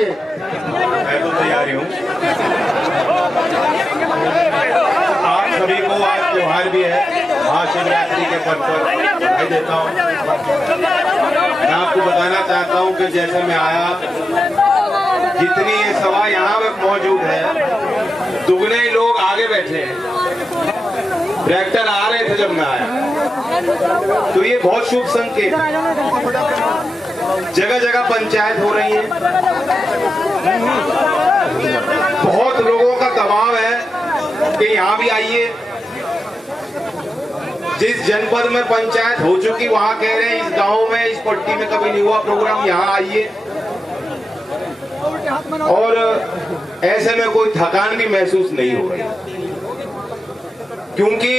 लीजिए। मैं तो तैयारी हूँ। आप सभी को आज त्योहार भी है, महाशिवरात्रि के पर्व पर बधाई देता हूँ। मैं आपको बताना चाहता हूँ कि जैसे मैं आया, जितनी ये सभा यहाँ पे मौजूद है, दुगने ही लोग आगे बैठे हैं। ट्रैक्टर आ रहे थे जब मैं आया, तो ये बहुत शुभ संकेत है। जगह जगह पंचायत हो रही है, बहुत लोगों का दबाव है कि यहाँ भी आइए। जिस जनपद में पंचायत हो चुकी वहां कह रहे हैं इस गांव में, इस पट्टी में कभी नहीं हुआ प्रोग्राम, यहाँ आइए। और ऐसे में कोई थकान भी महसूस नहीं हो रही, क्योंकि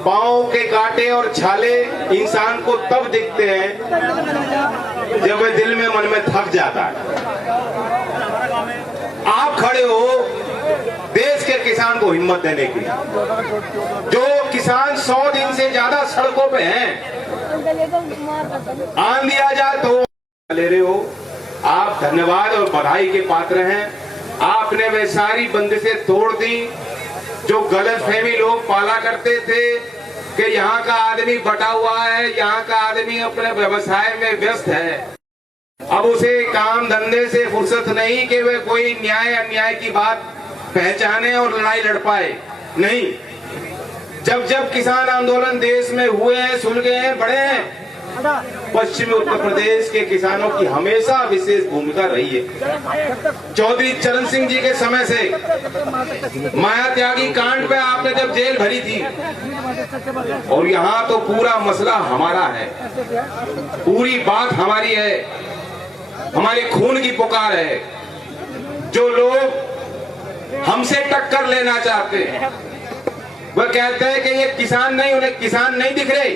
पांव के कांटे और छाले इंसान को तब दिखते हैं जब वह दिल में मन में थक जाता है। आप खड़े हो देश के किसान को हिम्मत देने के लिए, जो किसान 100 दिन से ज्यादा सड़कों पे हैं, आंधी आ जाए तो ले रहे हो। आप धन्यवाद और बधाई के पात्र हैं। आपने वे सारी बंदिशें तोड़ दी जो गलतफहमी लोग पाला करते थे कि यहाँ का आदमी बटा हुआ है, यहाँ का आदमी अपने व्यवसाय में व्यस्त है। अब उसे काम धंधे से फुर्सत नहीं कि वे कोई न्याय अन्याय की बात पहचाने और लड़ाई लड़ पाए। नहीं, जब जब किसान आंदोलन देश में हुए हैं, सुलगे हैं, बढ़े हैं, पश्चिमी उत्तर प्रदेश के किसानों की हमेशा विशेष भूमिका रही है। चौधरी चरण सिंह जी के समय से माया त्यागी कांड पे आपने जब जेल भरी थी, और यहाँ तो पूरा मसला हमारा है, पूरी बात हमारी है, हमारे खून की पुकार है। जो लोग हमसे टक्कर लेना चाहते हैं वह कहते हैं कि ये किसान नहीं, उन्हें किसान नहीं दिख रहे।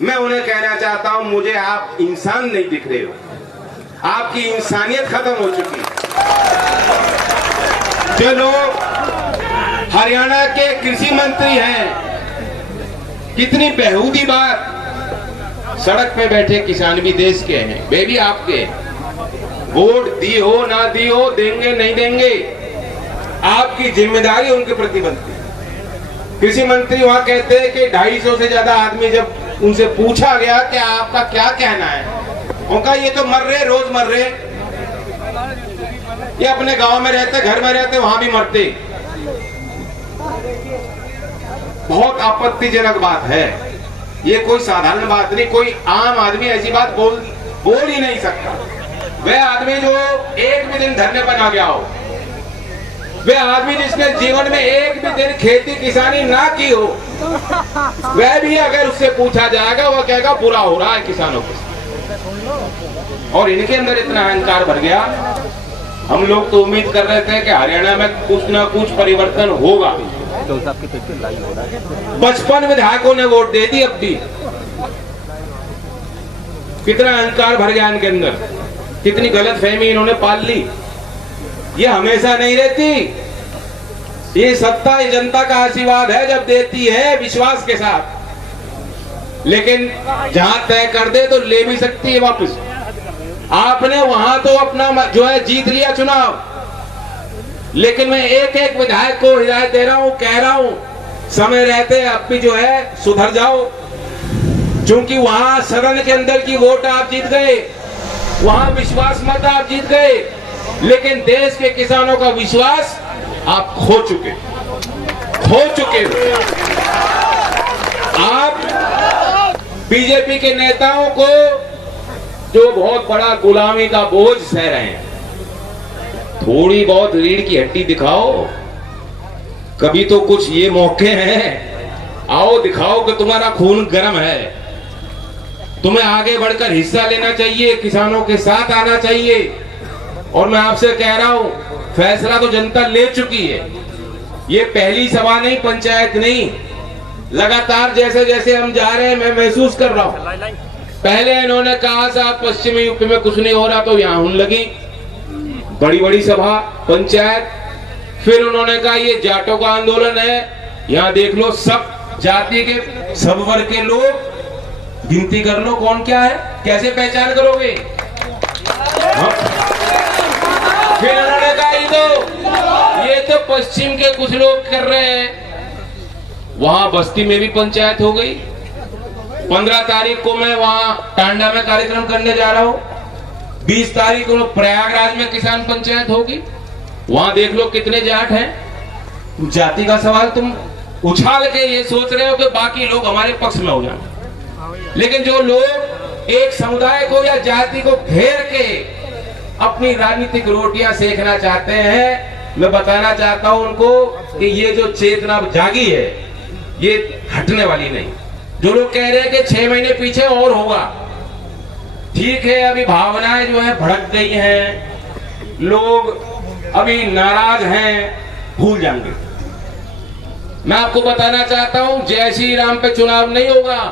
मैं उन्हें कहना चाहता हूं, मुझे आप इंसान नहीं दिख रहे हो, आपकी इंसानियत खत्म हो चुकी है। जो लोग हरियाणा के कृषि मंत्री हैं, कितनी बेहूदी बात, सड़क पे बैठे किसान भी देश के हैं, वे भी आपके। वोट दी हो ना दी हो, देंगे नहीं देंगे, आपकी जिम्मेदारी उनके प्रति बनती है। कृषि मंत्री वहां कहते हैं कि 250 से ज्यादा आदमी, जब उनसे पूछा गया कि आपका क्या कहना है, उनका ये तो मर रहे, रोज मर रहे, ये अपने गांव में रहते, घर में रहते, वहां भी मरते। बहुत आपत्तिजनक बात है, ये कोई साधारण बात नहीं, कोई आम आदमी ऐसी बात बोल ही नहीं सकता। वह आदमी जो एक भी दिन धरने पर ना गया हो, वह आदमी जिसने जीवन में एक भी दिन खेती किसानी ना की हो, वह भी अगर उससे पूछा जाएगा, वह कहेगा बुरा हो रहा है किसानों के साथ। और इनके अंदर इतना अहंकार भर गया। हम लोग तो उम्मीद कर रहे थे कि हरियाणा में कुछ ना कुछ परिवर्तन होगा। 55 विधायकों ने वोट दे दी, अब भी कितना अहंकार भर गया इनके अंदर, कितनी गलतफहमी इन्होंने पाल ली। ये हमेशा नहीं रहती, ये सत्ता ये जनता का आशीर्वाद है, जब देती है विश्वास के साथ, लेकिन जहां तय कर दे तो ले भी सकती है वापस। आपने वहां तो अपना जो है जीत लिया चुनाव, लेकिन मैं एक एक विधायक को हिदायत दे रहा हूं, कह रहा हूं, समय रहते अब भी जो है सुधर जाओ, क्योंकि वहां सदन के अंदर की वोट आप जीत गए, वहां विश्वास मत आप जीत गए, लेकिन देश के किसानों का विश्वास आप खो चुके हो। आप बीजेपी के नेताओं को जो बहुत बड़ा गुलामी का बोझ सह रहे हैं, थोड़ी बहुत रीढ़ की हड्डी दिखाओ। कभी तो कुछ ये मौके हैं, आओ दिखाओ कि तुम्हारा खून गर्म है, तुम्हें आगे बढ़कर हिस्सा लेना चाहिए, किसानों के साथ आना चाहिए। और मैं आपसे कह रहा हूं, फैसला तो जनता ले चुकी है, ये पहली सभा नहीं, पंचायत नहीं, लगातार जैसे जैसे हम जा रहे हैं मैं महसूस कर रहा हूं। पहले इन्होंने कहा साहब पश्चिमी यूपी में कुछ नहीं हो रहा, तो यहाँ होने लगी बड़ी बड़ी सभा पंचायत। फिर उन्होंने कहा ये जाटों का आंदोलन है, यहाँ देख लो सब जाति के सब वर्ग के लोग, गिनती कर लो कौन क्या है, कैसे पहचान करोगे। फिर उन्होंने कहा ये तो पश्चिम के कुछ लोग कर रहे हैं। वहां बस्ती में भी पंचायत हो गई। 15 तारीख को मैं वहां टांडा में कार्यक्रम करने जा रहा हूं। 20 तारीख को प्रयागराज में किसान पंचायत होगी। वहां देख लो कितने जाट हैं। जाति का सवाल तुम उछाल के ये सोच रहे हो कि बाकी लोग हमारे पक्ष में हो जाए, लेकिन जो लोग एक समुदाय को या जाति को घेर के अपनी राजनीतिक रोटियां सेकना चाहते हैं, मैं बताना चाहता हूं उनको कि ये जो चेतना जागी है ये हटने वाली नहीं। जो लोग कह रहे हैं कि 6 महीने पीछे और होगा, ठीक है, अभी भावनाएं जो है भड़क गई हैं, लोग अभी नाराज हैं, भूल जाएंगे। मैं आपको बताना चाहता हूं जय श्री राम पे चुनाव नहीं होगा।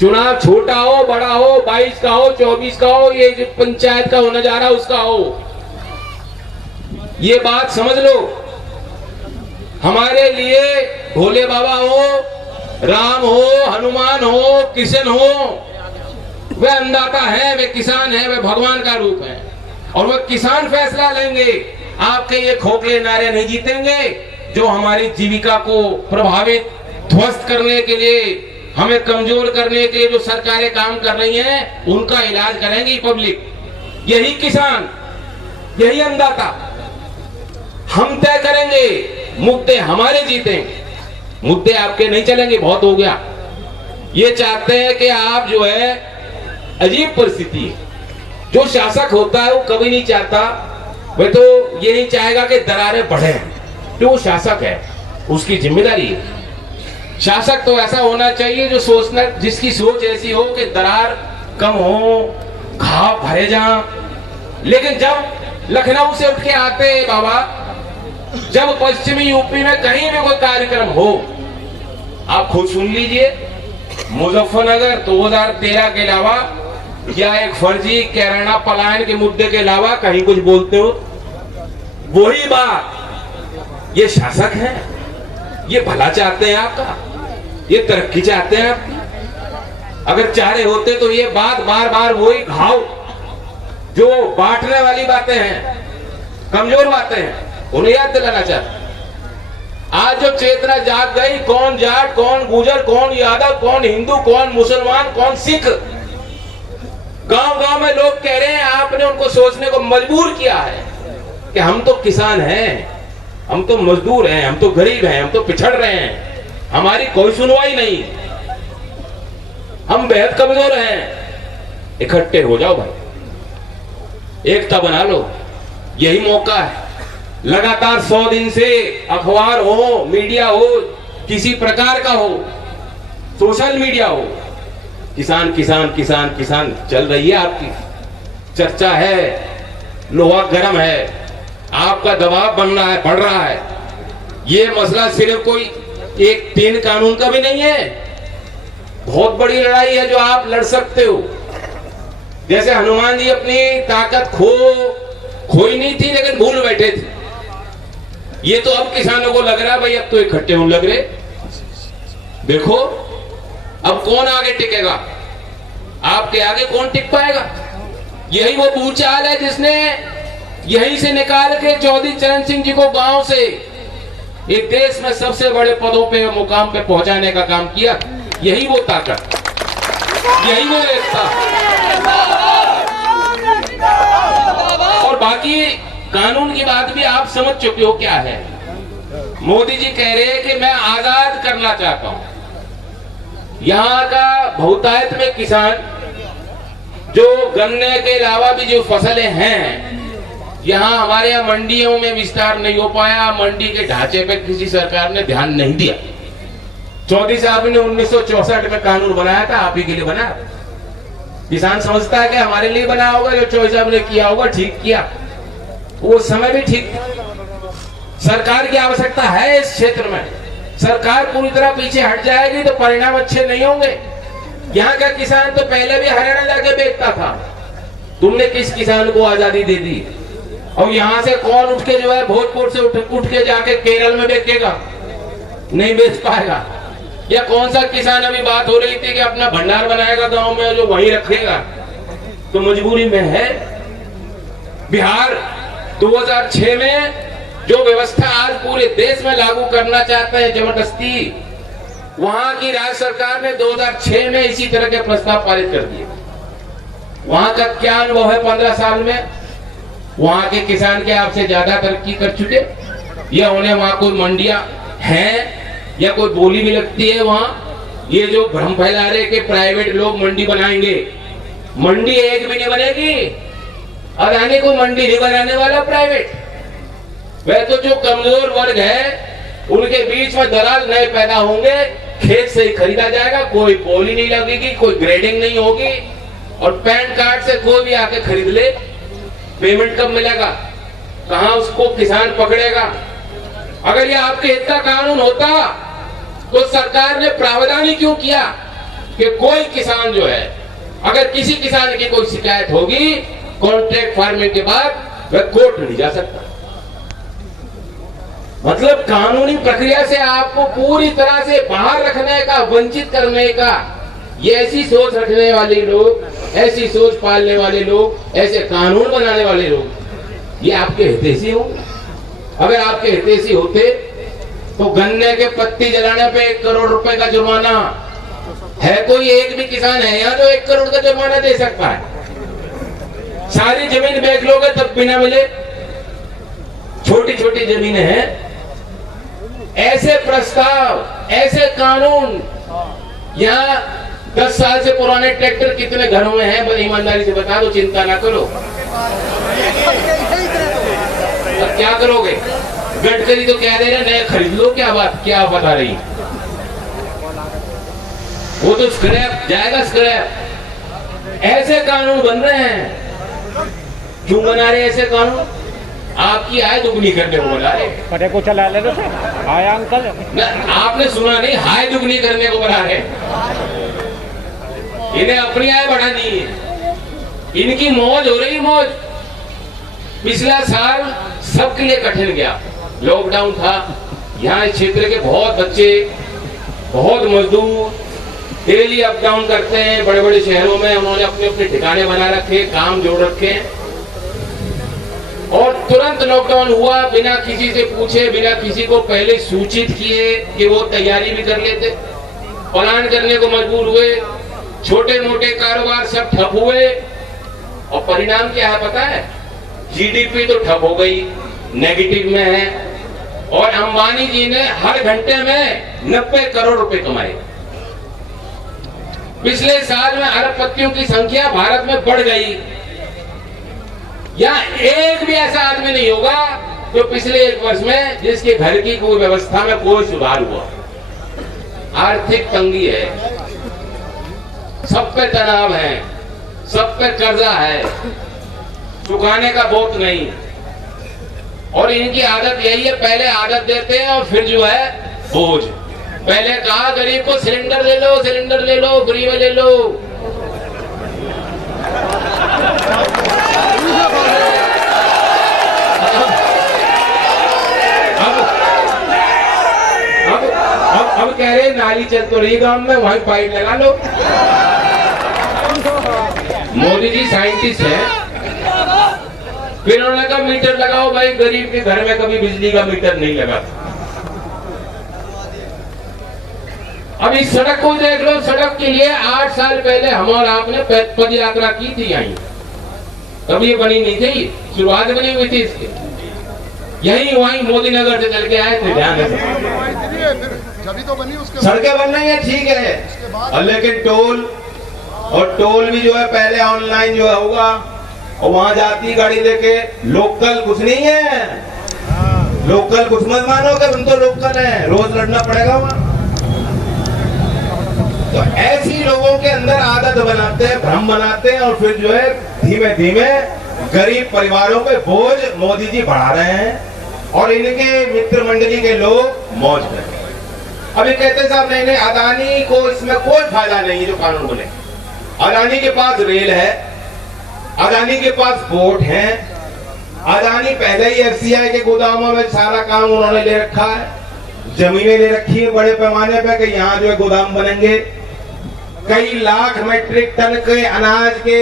चुनाव छोटा हो बड़ा हो, 22 का हो 24 का हो, ये जो पंचायत का होने जा रहा उसका हो, ये बात समझ लो। हमारे लिए भोले बाबा हो, राम हो, हनुमान हो, किशन हो, वे अन्नदाता है, वे किसान है, वे भगवान का रूप है और वे किसान फैसला लेंगे। आपके ये खोखले नारे नहीं जीतेंगे जो हमारी जीविका को प्रभावित ध्वस्त करने के लिए, हमें कमजोर करने के लिए जो सरकारें काम कर रही हैं, उनका इलाज करेंगी पब्लिक। यही किसान, यही अन्नदाता हम तय करेंगे, मुद्दे हमारे जीतेंगे, मुद्दे आपके नहीं चलेंगे। बहुत हो गया। ये चाहते हैं कि आप जो है, अजीब परिस्थिति है, जो शासक होता है वो कभी नहीं चाहता, वह तो ये नहीं चाहेगा कि दरारें बढ़े, तो वो शासक है, उसकी जिम्मेदारी है। शासक तो ऐसा होना चाहिए जो सोचना, जिसकी सोच ऐसी हो कि दरार कम हो, घाव भरे जा। लेकिन जब लखनऊ से उठ के आते बाबा, जब पश्चिमी यूपी में कहीं भी कोई कार्यक्रम हो, आप खुद सुन लीजिए, मुजफ्फरनगर 2013 के अलावा या एक फर्जी कैराना पलायन के मुद्दे के अलावा कहीं कुछ बोलते हो, वही बात। ये शासक है, ये भला चाहते हैं आपका, ये तरक्की चाहते हैं आपकी। अगर चाह रहे होते तो ये बात बार बार वही घाव जो बांटने वाली बातें हैं, कमजोर बातें हैं, उन्हें याद दिलाना चाहते। आज जो चेतना जाग गई, कौन जाट, कौन गुजर, कौन यादव, कौन हिंदू, कौन मुसलमान, कौन सिख, गांव गांव में लोग कह रहे हैं। आपने उनको सोचने को मजबूर किया है कि हम तो किसान हैं, हम तो मजदूर हैं, हम तो गरीब हैं, हम तो पिछड़ रहे हैं, हमारी कोई सुनवाई नहीं, हम बेहद कमजोर हैं। इकट्ठे हो जाओ भाई, एकता बना लो, यही मौका है। लगातार 100 दिन से अखबार हो, मीडिया हो, किसी प्रकार का हो, सोशल मीडिया हो, किसान किसान किसान किसान चल रही है, आपकी चर्चा है, लोहा गर्म है, आपका दबाव बन रहा है, बढ़ रहा है। ये मसला सिर्फ कोई एक 3 कानून का भी नहीं है, बहुत बड़ी लड़ाई है जो आप लड़ सकते हो। जैसे हनुमान जी अपनी ताकत खोई नहीं थी, लेकिन भूल बैठे थे। ये तो अब किसानों को लग रहा है भाई अब तो इकट्ठे होने लग रहे। देखो अब कौन आगे टिकेगा, आपके आगे कौन टिक पाएगा। यही वो भूचाल है जिसने यहीं से निकाल के चौधरी चरण सिंह जी को गांव से एक देश में सबसे बड़े पदों पे मुकाम पे पहुंचाने का काम किया। यही वो ताकत, यही वो एकता। और बाकी कानून की बात भी आप समझ चुके हो क्या है। मोदी जी कह रहे हैं कि मैं आजाद करना चाहता हूं। यहाँ का बहुतायत में किसान जो गन्ने के अलावा भी जो फसलें हैं, यहाँ हमारे यहाँ मंडियों में विस्तार नहीं हो पाया, मंडी के ढांचे पे किसी सरकार ने ध्यान नहीं दिया। चौधरी साहब ने 1964 में कानून बनाया था, आप ही के लिए बनाया। किसान समझता है कि हमारे लिए बना होगा, जो चौधरी साहब ने किया होगा ठीक किया, वो समय भी ठीक। सरकार की आवश्यकता है इस क्षेत्र में। सरकार पूरी तरह पीछे हट जाएगी तो परिणाम अच्छे नहीं होंगे। यहाँ का किसान तो पहले भी हरियाणा जाके बेचता था, तुमने किस किसान को आजादी दे दी। और यहाँ से कौन उठ के जो है भोजपुर से उठ के जाके केरल में बेचेगा, नहीं बेच पाएगा। या कौन सा किसान, अभी बात हो रही थी कि अपना भंडार बनाएगा गांव में जो वहीं रखेगा, तो मजबूरी में है। बिहार 2006 में जो व्यवस्था आज पूरे देश में लागू करना चाहते हैं जबरदस्ती, वहां की राज्य सरकार ने 2006 में इसी तरह के प्रस्ताव पारित कर दिए। वहां का क्या अनुभव है 15 साल में? वहां के किसान के आपसे ज्यादा तरक्की कर चुके, या उन्हें वहां कोई मंडियां हैं या कोई बोली भी लगती है वहां? ये जो भ्रम फैला रहे कि प्राइवेट लोग मंडी बनाएंगे, मंडी एक भी नहीं बनेगी। अदानी को मंडी नहीं बनाने वाला प्राइवेट। वह तो जो कमजोर वर्ग है उनके बीच में दलाल नए पैदा होंगे, खेत से ही खरीदा जाएगा, कोई बोली नहीं लगेगी, कोई ग्रेडिंग नहीं होगी, और पैन कार्ड से कोई भी आके खरीद ले। पेमेंट कब मिलेगा? कहां उसको किसान पकड़ेगा? अगर ये आपके हित का कानून होता तो सरकार ने प्रावधान ही क्यों किया कि कोई किसान जो है, अगर किसी किसान की कोई शिकायत होगी कॉन्ट्रैक्ट फार्मिंग के बाद, वह कोर्ट नहीं जा सकता। मतलब कानूनी प्रक्रिया से आपको पूरी तरह से बाहर रखने का, वंचित करने का, ये ऐसी सोच रखने वाले लोग, ऐसी सोच पालने वाले लोग, ऐसे कानून बनाने वाले लोग, ये आपके हितैषी होंगे। अगर आपके हितैषी होते तो गन्ने के पत्ती जलाने पे 1 करोड़ रुपए का जुर्माना है। कोई एक भी किसान है यहाँ जो 1 करोड़ का जुर्माना दे सकता है? सारी जमीन बेच लोगे तब भी ना मिले। छोटी छोटी जमीनें हैं। ऐसे प्रस्ताव, ऐसे कानून, यहाँ 10 साल से पुराने ट्रैक्टर कितने घरों में हैं? ईमानदारी से बता दो, चिंता ना करो। अब क्या करोगे? गडकरी तो कह दे रहे नए खरीद लो, क्या बात, क्या बता रही? वो तो स्क्रैप जाएगा, स्क्रैप। ऐसे कानून बन रहे हैं। क्यों बना रहे ऐसे कानून? आपकी आय दुगनी करने को बना रहे। पटे को चला ले लो हाय अंकल। आपने सुना नहीं? हाय दुगनी करने को बना रहे। इन्हें अपनी आय बढ़ानी है। इनकी मौज हो रही, मौज। पिछला साल सबके लिए कठिन गया, लॉकडाउन था। यहाँ इस क्षेत्र के बहुत बच्चे, बहुत मजदूर डेली अप डाउन करते हैं बड़े बड़े शहरों में। उन्होंने अपने अपने ठिकाने बना रखे, काम जोड़ रखे, और तुरंत लॉकडाउन हुआ बिना किसी से पूछे, बिना किसी को पहले सूचित किए कि वो तैयारी भी कर लेते, प्लान करने को मजबूर हुए। छोटे मोटे कारोबार सब ठप हुए, और परिणाम क्या है पता है? जीडीपी तो ठप हो गई, नेगेटिव में है, और अंबानी जी ने हर घंटे में 90 करोड़ रुपए कमाए। पिछले साल में अरबपतियों की संख्या भारत में बढ़ गई। यहाँ एक भी ऐसा आदमी नहीं होगा जो पिछले 1 वर्ष में जिसके घर की कोई व्यवस्था में कोई सुधार हुआ। आर्थिक तंगी है, सब पे तनाव है, सब पे कर्जा है, चुकाने का बोझ नहीं। और इनकी आदत यही है, पहले आदत देते हैं और फिर जो है बोझ। पहले कहा गरीब को सिलेंडर ले लो, सिलेंडर ले लो, फ्री में ले लो। अब कह रहे नाली चल तो रही गांव में, वहीं पाइप लगा लो। मोदी जी साइंटिस्ट हैं, फिर उन्होंने कहा मीटर लगाओ भाई, गरीब के घर में कभी बिजली का मीटर नहीं लगा। अब इस सड़क को देख लो, सड़क के लिए 8 साल पहले हम और आपने पद यात्रा की थी यहीं, तब ये बनी नहीं थी, शुरुआत बनी हुई थी इसकी। यही वहीं मोदी नगर से चल के आए थे, ध्यान जब तो बनी उसके सड़कें बन रही है, ठीक है, लेकिन टोल भी जो है पहले ऑनलाइन जो है होगा, और वहां जाती गाड़ी लेके। लोकल कुछ नहीं है, लोकल कुछ मत मानो कि हम तो लोकल है, रोज लड़ना पड़ेगा वहां। तो ऐसी लोगों के अंदर आदत बनाते हैं, भ्रम बनाते हैं, और फिर जो है धीमे धीमे गरीब परिवारों पे बोझ मोदी जी बढ़ा रहे हैं, और इनके मित्र मंडली के लोग मौज कर रहे हैं। अभी कहते साहब नहीं नहीं, अदानी को इसमें कोई फायदा नहीं है जो कानून बने। अदानी के पास रेल है, अदानी के पास पोर्ट है, अदानी पहले ही एफसीआई के गोदामों में सारा काम उन्होंने ले रखा है, जमीनें ले रखी है बड़े पैमाने पे कि यहाँ जो है गोदाम बनेंगे। कई लाख मीट्रिक टन के अनाज के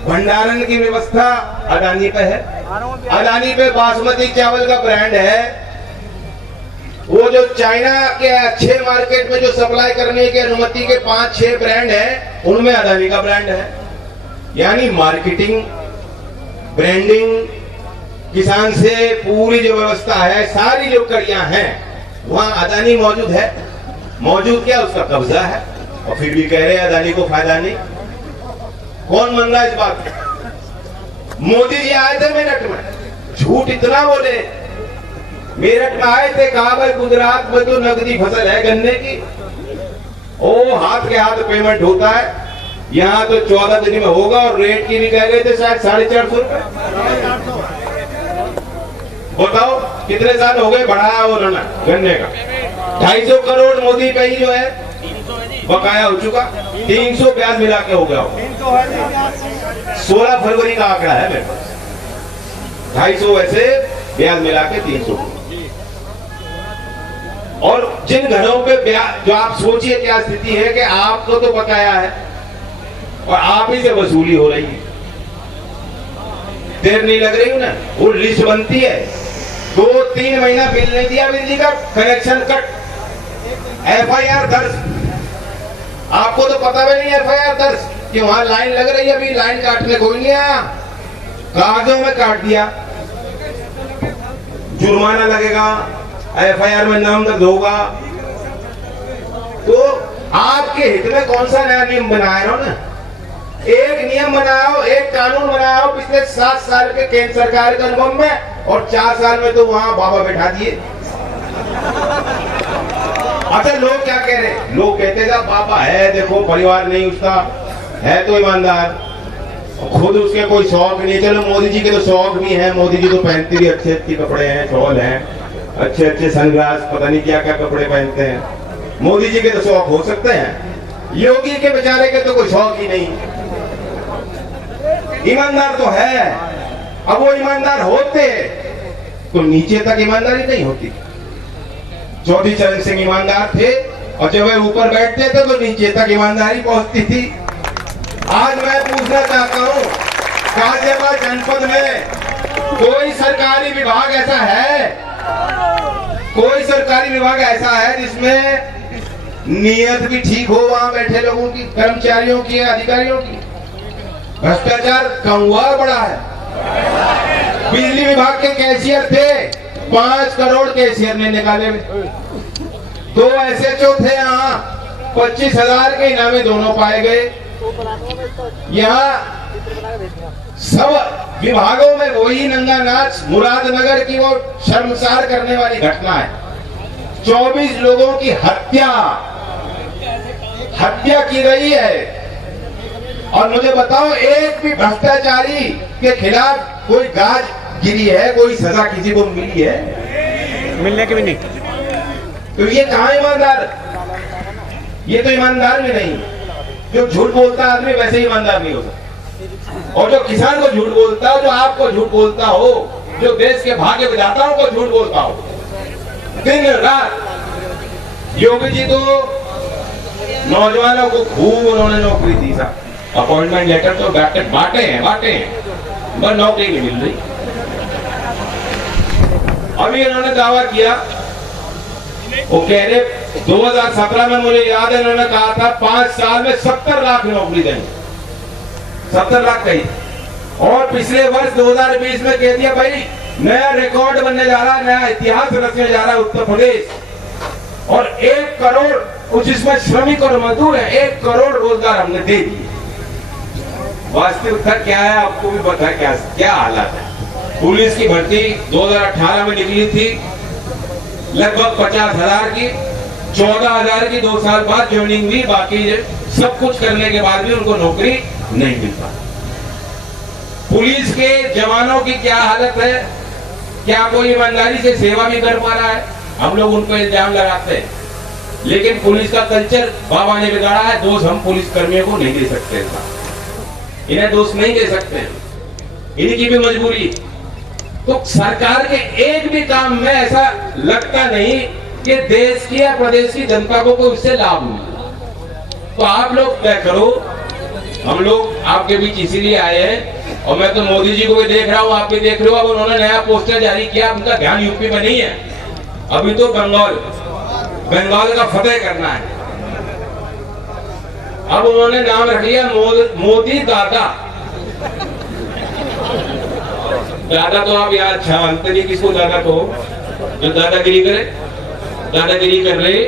भंडारण की व्यवस्था अडानी पे है। अडानी पे बासमती चावल का ब्रांड है। वो जो चाइना के अच्छे मार्केट में जो सप्लाई करने की अनुमति के 5-6 ब्रांड है, उनमें अडानी का ब्रांड है। यानी मार्केटिंग, ब्रांडिंग, किसान से पूरी जो व्यवस्था है, सारी जो कड़ियां हैं, वहां अडानी मौजूद है। मौजूद क्या, उसका कब्जा है। और फिर भी कह रहे हैं अडानी को फायदा नहीं। कौन मान रहा है इस बात को? मोदी जी आए थे मेरठ में, झूठ इतना बोले। मेरठ में आए थे, कहा भाई गुजरात में तो नकदी फसल है गन्ने की, ओ हाथ के हाथ पेमेंट होता है। यहाँ तो 14 दिन में होगा। और रेट की भी कह गए थे शायद 450 रुपए। बताओ कितने साल हो गए बढ़ाया उन्होंने गन्ने का। 250 करोड़ मोदी पे ही जो है बकाया हो चुका। 300 ब्याज मिला के हो गया। 16 फरवरी का आंकड़ा है मेरे पास। 250 वैसे ब्याज मिला के 300। और जिन घरों पे ब्याज, जो आप सोचिए क्या स्थिति है कि आपको तो बकाया है और आप ही से वसूली हो रही है। देर नहीं लग रही ना, वो लिस्ट बनती है। 2-3 महीना बिल नहीं दिया, बिजली का कनेक्शन कट, FIR दर्ज। आपको तो पता भी नहीं FIR दर्ज कि वहां लाइन लग रही है। अभी लाइन काटने कोई नहीं आया, कागजों में काट दिया। जुर्माना लगेगा, FIR में नाम दर्ज होगा। तो आपके हित में कौन सा नया नियम बनाया ना? एक नियम बनाओ, एक कानून बनाओ पिछले 7 साल के केंद्र सरकार के अनुभव में, और 4 साल में तो वहां बाबा बैठा दिए। अच्छा, लोग क्या कह रहे हैं? लोग कहते हैं बाबा है, देखो परिवार नहीं उसका, है तो ईमानदार, खुद उसके कोई शौक नहीं। चलो मोदी जी के तो शौक भी है। मोदी जी तो पहनते भी अच्छे अच्छे कपड़े हैं, शॉल हैं, अच्छे अच्छे सनग्लास, पता नहीं क्या क्या कपड़े पहनते हैं। मोदी जी के तो शौक हो सकते हैं, योगी के बेचारे के तो कोई शौक ही नहीं। ईमानदार तो है। अब वो ईमानदार होते तो नीचे तक ईमानदारी नहीं होती। चौधरी चरण सिंह ईमानदार थे, और जब वे ऊपर बैठते थे तो नीचे तक ईमानदारी पहुंचती थी। आज मैं पूछना चाहता हूं, गाजियाबाद जनपद में कोई सरकारी विभाग ऐसा है, कोई सरकारी विभाग ऐसा है जिसमें नीयत भी ठीक हो वहां बैठे लोगों की, कर्मचारियों की, अधिकारियों की? भ्रष्टाचार कम हुआ बड़ा है। बिजली विभाग के कैशियर थे, 5 करोड़ कैशियर ने निकाले। 2 SHO थे यहाँ, 25,000 के इनामे दोनों पाए गए। यहाँ सब विभागों में वही नंगा नाच, मुरादनगर की वो शर्मसार करने वाली घटना है। 24 लोगों की हत्या की गई है। और मुझे बताओ, एक भी भ्रष्टाचारी के खिलाफ कोई गाज गिरी है, कोई सजा किसी को मिली है? मिलने की भी नहीं। तो ये कहां ईमानदार? ये तो ईमानदार भी नहीं। जो झूठ बोलता आदमी वैसे ईमानदार नहीं हो सकता। और जो किसान को झूठ बोलता हो, जो आपको झूठ बोलता हो, जो देश के भाग्य विधाताओं को झूठ बोलता हो दिन रात। योगी जी तो नौजवानों को खूब उन्होंने नौकरी दी था, अपॉइंटमेंट लेटर तो बांटे हैं, पर नौकरी नहीं मिल रही। अभी इन्होंने दावा किया, वो कह रहे 2017 में, मुझे याद है इन्होंने कहा था 5 साल में 70 लाख नौकरी देंगे। 70 लाख कही। और पिछले वर्ष 2020 में कह दिया भाई नया रिकॉर्ड बनने जा रहा है, नया इतिहास रचने जा रहा है उत्तर प्रदेश। और 1 करोड़, कुछ इसमें श्रमिक और मजदूर है, 1 करोड़ रोजगार हमने दे दिए। वास्तविकता क्या है आपको भी पता है, क्या हालात है। पुलिस की भर्ती 2018 में निकली थी, लगभग 50,000 की, 14,000 की 2 साल बाद ज्वाइनिंग हुई। बाकी सब कुछ करने के बाद भी उनको नौकरी नहीं मिल पा। पुलिस के जवानों की क्या हालत है? क्या कोई ईमानदारी से सेवा भी कर पा रहा है? हम लोग उनको इल्जाम लगाते हैं, लेकिन पुलिस का कल्चर बाबा ने बिगाड़ा है। दोष हम पुलिस कर्मियों को नहीं दे सकते, इन्हें दोष नहीं दे सकते, इनकी भी मजबूरी। तो सरकार के एक भी काम में ऐसा लगता नहीं कि देश की या प्रदेश की जनता को कोई उससे लाभ मिले। तो आप लोग तय करो हम लोग आपके बीच इसीलिए आए हैं, और मैं तो मोदी जी को भी देख रहा हूँ, आप भी देख रहे हो। अब उन्होंने नया पोस्टर जारी किया, उनका ध्यान यूपी में नहीं है, अभी तो बंगाल का फतेह करना है। अब उन्होंने नाम रख लिया मोदी दादा। दादा तो आप यार अच्छा मानते नहीं किसको दादा को, जो दादागिरी करे, दादागिरी कर रहे।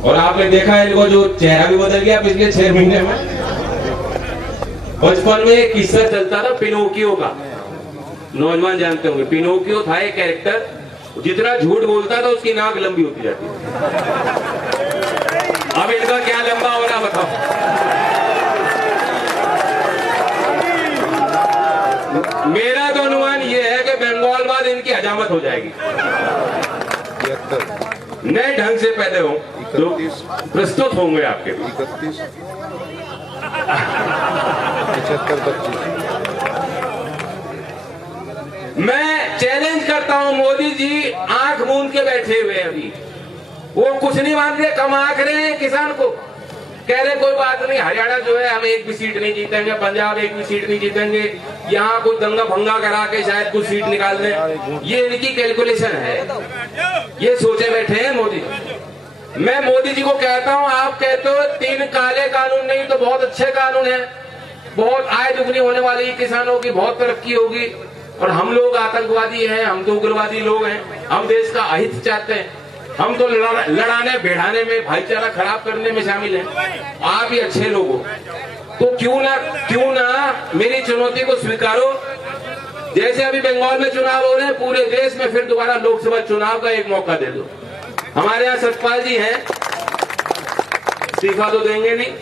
और आपने देखा है इनको जो चेहरा भी बदल गया पिछले 6 महीने में। बचपन में एक किस्सा चलता था पिनोकियो का, नौजवान जानते होंगे। पिनोकियो था एक कैरेक्टर, जितना झूठ बोलता था उसकी नाक लंबी होती जाती थी। अब इनका क्या लंबा हो रहा बताओ। मेरा तो अनुमान यह है कि बंगाल बाद इनकी हजामत हो जाएगी। नए ढंग से पैदा हो तो प्रस्तुत होंगे आपके 31, 75, 25। मैं चैलेंज करता हूं, मोदी जी आंख मूंद के बैठे हुए हैं अभी, वो कुछ नहीं मान रहे, कम आंक रहे हैं किसान को। कह रहे कोई बात नहीं, हरियाणा जो है हम एक भी सीट नहीं जीतेंगे, पंजाब एक भी सीट नहीं जीतेंगे, यहाँ कुछ दंगा भंगा करा के शायद कुछ सीट निकाल दें। ये इनकी कैलकुलेशन है, ये सोचे बैठे हैं मोदी। मैं मोदी जी को कहता हूँ, आप कहते हो 3 काले कानून नहीं तो बहुत अच्छे कानून है, बहुत आय दुगनी होने वाली है किसानों की, बहुत तरक्की होगी। और हम लोग आतंकवादी हैं, हम तो उग्रवादी लोग हैं, हम देश का अहित चाहते हैं, हम तो लड़ाने भिड़ाने में, भाईचारा खराब करने में शामिल हैं। आप ही अच्छे लोग हो, तो क्यों ना मेरी चुनौती को स्वीकारो। जैसे अभी बंगाल में चुनाव हो रहे हैं, पूरे देश में फिर दोबारा लोकसभा चुनाव का एक मौका दे दो। हमारे यहाँ सतपाल जी हैं, इस्तीफा तो देंगे नहीं,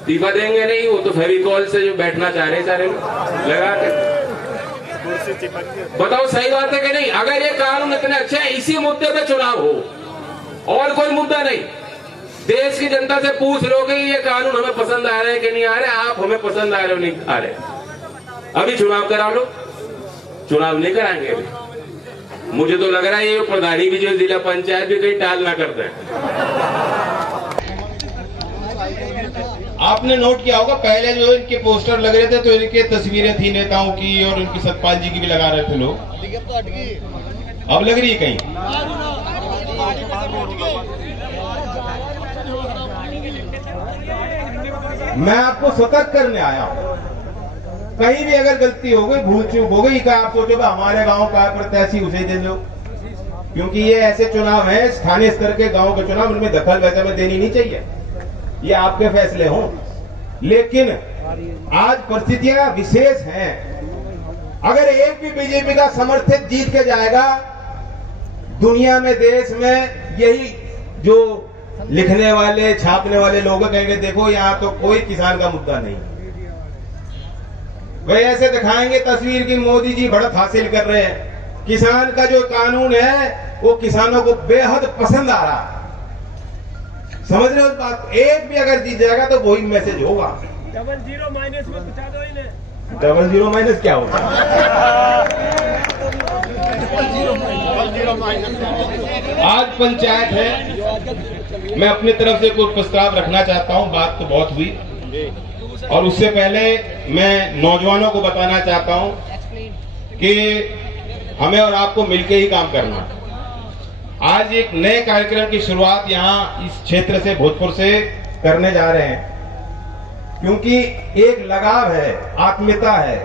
इस्तीफा देंगे नहीं, वो तो फेविकॉल से जो बैठना चाह रहे सारे लगा के। बताओ सही बात है कि नहीं? अगर ये कानून इतने अच्छे हैं, इसी मुद्दे पे चुनाव हो और कोई मुद्दा नहीं, देश की जनता से पूछ लोगे ये कानून हमें पसंद आ रहे हैं कि नहीं आ रहे, आप हमें पसंद आ रहे हो नहीं आ रहे, अभी चुनाव करा लो। चुनाव नहीं कराएंगे अभी, मुझे तो लग रहा है ये प्रधानी भी जो जिला पंचायत भी कहीं टाल ना करते हैं। आपने नोट किया होगा पहले जो इनके पोस्टर लग रहे थे तो इनके तस्वीरें थी नेताओं की और इनकी सतपाल जी की भी लगा रहे थे लोग, अब लग रही है कहीं? मैं आपको सतर्क करने आया हूं, कहीं भी अगर गलती हो गई, भूल चूक हो गई, क्या आप सोचो हमारे गांव का प्रत्याशी उसे दे दो, क्योंकि ये ऐसे चुनाव है स्थानीय स्तर के गांव के चुनाव, उनमें दखल वैसे में देनी नहीं चाहिए, ये आपके फैसले हों। लेकिन आज परिस्थितियां विशेष हैं, अगर एक भी बीजेपी का समर्थित जीत के जाएगा, दुनिया में देश में यही जो लिखने वाले छापने वाले लोग कहेंगे देखो यहाँ तो कोई किसान का मुद्दा नहीं। वे ऐसे दिखाएंगे तस्वीर की मोदी जी बढ़त हासिल कर रहे हैं, किसान का जो कानून है वो किसानों को बेहद पसंद आ रहा है। समझ रहे हो इस बात? एक भी अगर जीत जाएगा तो वही मैसेज होगा। 00 माइनस में बचा दो इन्हें। 00 माइनस क्या होगा? आज पंचायत है, मैं अपनी तरफ से कुछ प्रस्ताव रखना चाहता हूं, बात तो बहुत हुई, और उससे पहले मैं नौजवानों को बताना चाहता हूं कि हमें और आपको मिलकर ही काम करना है। आज एक नए कार्यक्रम की शुरुआत यहाँ इस क्षेत्र से, भोजपुर से करने जा रहे हैं, क्योंकि एक लगाव है, आत्मीयता है,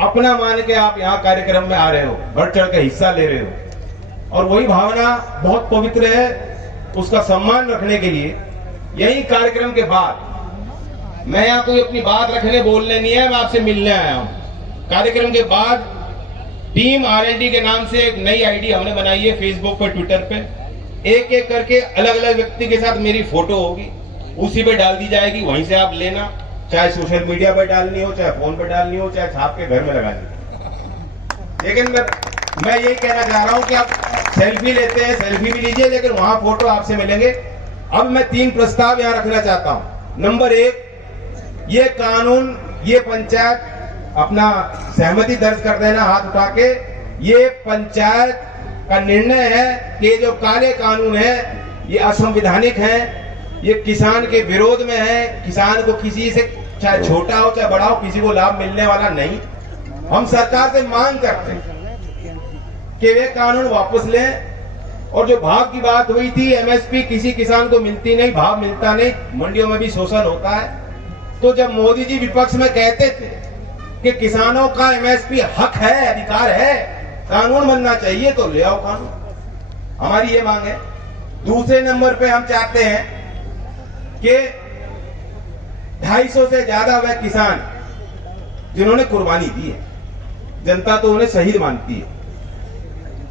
अपना मान के आप यहाँ कार्यक्रम में आ रहे हो, बढ़ चढ़ के हिस्सा ले रहे हो, और वही भावना बहुत पवित्र है, उसका सम्मान रखने के लिए यही कार्यक्रम के बाद, मैं यहाँ कोई अपनी बात रखने बोलने नहीं है, मैं आपसे मिलने आया हूँ। कार्यक्रम के बाद टीम R&D के नाम से एक नई आईडी हमने बनाई है फेसबुक पर, ट्विटर पे, एक एक करके अलग अलग व्यक्ति के साथ मेरी फोटो होगी, उसी पे डाल दी जाएगी, वहीं से आप लेना, चाहे सोशल मीडिया पर डालनी हो, चाहे फोन पर डालनी हो, चाहे छाप के घर में लगानी हो। लेकिन मैं यही कहना चाह रहा हूं कि आप सेल्फी लेते हैं, सेल्फी भी लीजिए, लेकिन वहां फोटो आपसे मिलेंगे। अब मैं 3 प्रस्ताव यहां रखना चाहता हूं। नंबर 1, ये कानून, ये पंचायत अपना सहमति दर्ज कर देना हाथ उठा के, ये पंचायत का निर्णय है कि जो काले कानून है ये असंवैधानिक है, ये किसान के विरोध में है। किसान को किसी से, चाहे छोटा हो चाहे बड़ा हो, किसी को लाभ मिलने वाला नहीं। हम सरकार से मांग करते हैं कि वे कानून वापस लें। और जो भाव की बात हुई थी, एमएसपी किसी किसान को मिलती नहीं, भाव मिलता नहीं, मंडियों में भी शोषण होता है। तो जब मोदी जी विपक्ष में कहते थे कि किसानों का एमएसपी हक है, अधिकार है, कानून बनना चाहिए, तो ले आओ कानून। हमारी ये मांग है। दूसरे नंबर पे हम चाहते हैं कि 250 से ज्यादा वह किसान जिन्होंने कुर्बानी दी है, जनता तो उन्हें शहीद मानती है,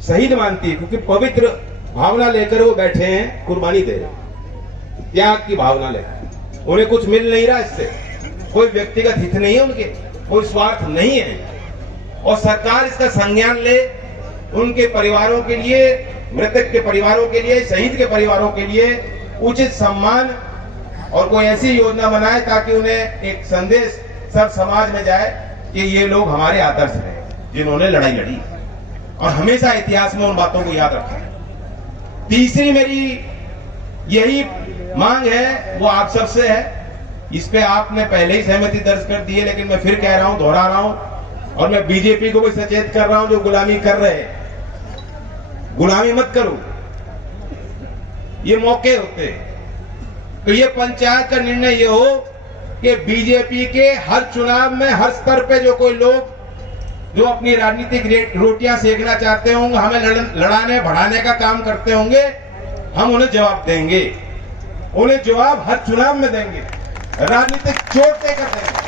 शहीद मानती है, क्योंकि पवित्र भावना लेकर वो बैठे हैं, कुर्बानी दे रहे हैं, त्याग की भावना लेकर। उन्हें कुछ मिल नहीं रहा इससे, कोई व्यक्तिगत हित नहीं है उनके, कोई स्वार्थ नहीं है। और सरकार इसका संज्ञान ले, उनके परिवारों के लिए, मृतक के परिवारों के लिए, शहीद के परिवारों के लिए उचित सम्मान और कोई ऐसी योजना बनाए ताकि उन्हें एक संदेश सब समाज में जाए कि ये लोग हमारे आदर्श हैं जिन्होंने लड़ाई लड़ी, और हमेशा इतिहास में उन बातों को याद रखा है। तीसरी मेरी यही मांग है, वो आप सबसे है। इस पे आपने पहले ही सहमति दर्ज कर दी है, लेकिन मैं फिर कह रहा हूं, दोहरा रहा हूं, और मैं बीजेपी को भी सचेत कर रहा हूं जो गुलामी कर रहे हैं, गुलामी मत करो, ये मौके होते हैं। तो ये पंचायत का निर्णय ये हो कि बीजेपी के हर चुनाव में, हर स्तर पे जो कोई लोग जो अपनी राजनीतिक रोटियां सेकना चाहते होंगे, हमें लड़ाने बढ़ाने का काम करते होंगे, हम उन्हें जवाब देंगे, उन्हें जवाब हर चुनाव में देंगे, राजनीतिक चोट देकर देंगे।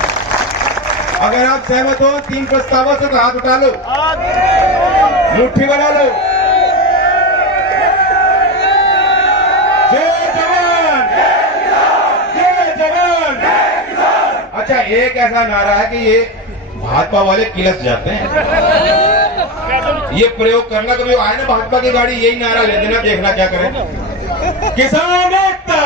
अगर आप सहमत हो 3 प्रस्तावों से तो हाथ उठा लो, मुट्ठी बना लो। जय जवान, जय जवान। अच्छा, एक ऐसा नारा है कि ये भाजपा वाले किलस जाते हैं, ये प्रयोग करना, कभी आए ना भाजपा की गाड़ी, यही नारा ले देना, देखना क्या करें। किसान एकता।